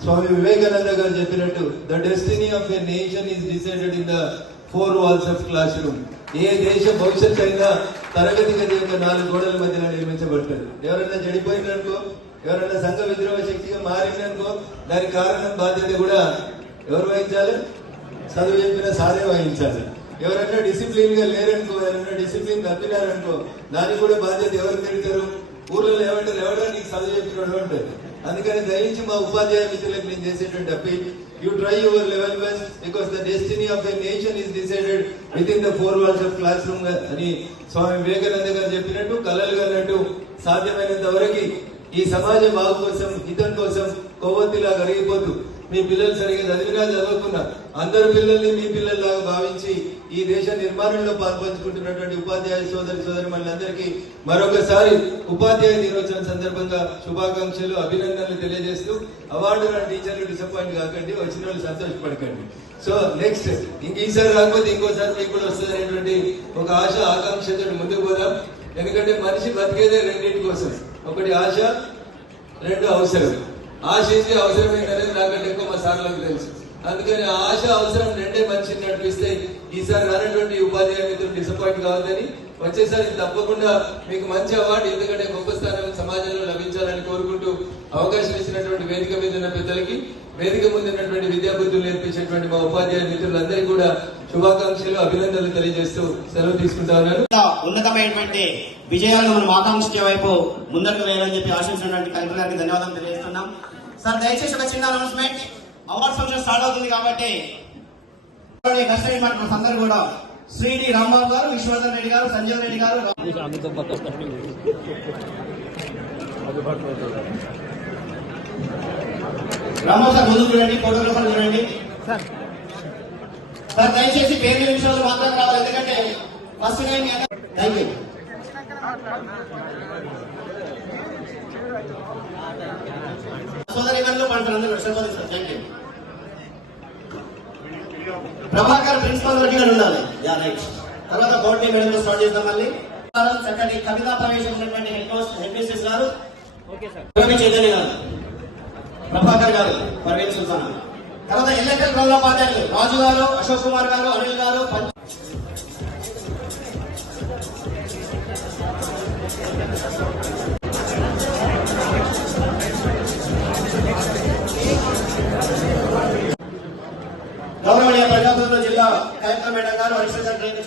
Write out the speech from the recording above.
స్వామి వివేకానంద గారు చెప్పినట్టు the destiny of a nation is decided in the four walls of class room ఏ దేశ భవిష్యత్ అయినా తరగతి గది యొక్క నాలుగు గోడల మధ్యలో నిర్మించబడుతుంది ఎవరైనా చెడిపోయిందనుకో ఎవరైనా సంఘ విద్రోహ శక్తిగా మారిందనుకో దానికి కారణం బాధ్యత కూడా ఎవరు వహించాలి? చదువు చెప్పిన సారే వహించాలి. ఎవరైనా డిసిప్లిన్గా లేరనుకో ఎవరైనా డిసిప్లిన్ తప్పినారనుకో దానికి కూడా బాధ్యత ఎవరు తిరుగుతారు ఊర్లో లేవంటే లేవడం నీకు చదువు చెప్పినోడు అంటారు అందుకని దయించి మా ఉపాధ్యాయ మిత్రులకు నేను చేసేటువంటి appeal you try your level best because the destiny of a nation is decided with in the four walls of class room అని స్వామి వివేకానంద గారు చెప్పినట్టు కలలు అన్నట్టు సాధ్యమైనంత వరకు ఈ సమాజ బాగు కోసం హితం కోసం కొవ్వొత్తిలా కరిగిపోతూ మీ పిల్లలు సరిగా చదివినా చదవకున్నా అందరు పిల్లల్ని మీ పిల్లల్లాగా భావించి ఈ దేశ నిర్మాణంలో పాల్పంచుకుంటున్నటువంటి ఉపాధ్యాయ సోదరి సోదరి మనందరికీ మరొకసారి ఉపాధ్యాయ దినోత్సవం సందర్భంగా శుభాకాంక్షలు అభినందనలు తెలియజేస్తూ అవార్డు రాని టీచర్లు డిసప్పాయింట్ కాకండి వచ్చిన వాళ్ళు సంతోషపడకండి. సో నెక్స్ట్ ఇంక ఈసారి రాకపోతే ఇంకోసారి మీకు కూడా వస్తుంది అనేటువంటి ఒక ఆశ ఆకాంక్షతో ముందుకు పోదాం. ఎందుకంటే మనిషి బతికేదే రెండింటి కోసం. ఒకటి ఆశ రెండు అవసరం. ఆశ ఏంటి అవసరం ఏంటనేది నాకంటే ఎక్కువ మా సార్లకు తెలుసు. అందుకని ఆశ అవసరం రెండే మనిషిని నడిపిస్తే ఈసారి రానటువంటి ఉపాధ్యాయ మిత్రులు డిసప్పాయింట్ కావద్దని వచ్చేసారి తప్పకుండా మీకు మంచి అవార్డు ఎందుకంటే గొప్ప స్థానం సమాజంలో లభించాలని కోరుకుంటూ అవకాశం ఇచ్చినటువంటి వేదిక మీద ఉన్న పెద్దలకి వేదిక ముందు ఉన్నటువంటి విద్యాబుద్ధులు నేర్పించేటువంటి మా ఉపాధ్యాయ మిత్రులందరికీ కూడా శుభాకాంక్షలు అభినందనలు తెలియజేస్తూ సెలవు తీసుకుంటా ఉన్నాను. ఉన్నతమైనటువంటి విజయాలను మనం ఆకాంక్షించే వైపు ముందరకు వేయాలని చెప్పి ఆశించినటువంటి కలెక్టర్ ధన్యవాదాలు తెలియజేస్తున్నాం. సార్ దయచేసి ఒక చిన్న అనౌన్స్మెంట్ అవార్డ్ ఫంక్షన్ స్టార్ట్ అవుతుంది కాబట్టి కష్టమైన అందరూ కూడా శ్రీడి రాంబాబు గారు విశ్వవర్ధన్ రెడ్డి గారు సంజీవ్ రెడ్డి గారు రాంబాబు సార్ చూడండి ఫోటోగ్రాఫర్ చూడండి. సార్ దయచేసి పేరు విషయాలు మాత్రం రావాలి ఎందుకంటే ఫస్ట్ టైం థ్యాంక్ యూ పడతారు అందరూ sir. Thank you Prabhakar principal వరకు ఉండాలి. యా రైట్ తర్వాత బోర్డు మేడం స్టార్ట్ చేద్దాం మళ్ళీ. చక్కటి కవితా ప్రవేశం ఉన్నటువంటి హెడ్ మాస్టర్ హెడ్ మిస్టర్స్ గారు. చైతన్య గారు ప్రభాకర్ గారు పర్వేన్ సుల్తానా. తర్వాత ఎల్లెక్కల ప్రధానోపాధ్యాయులు రాజు గారు అశోక్ కుమార్ గారు అనిల్ గారు పం- కలెక్టర్ మేడం గారు హరిశ్చంద్ర ట్రైన్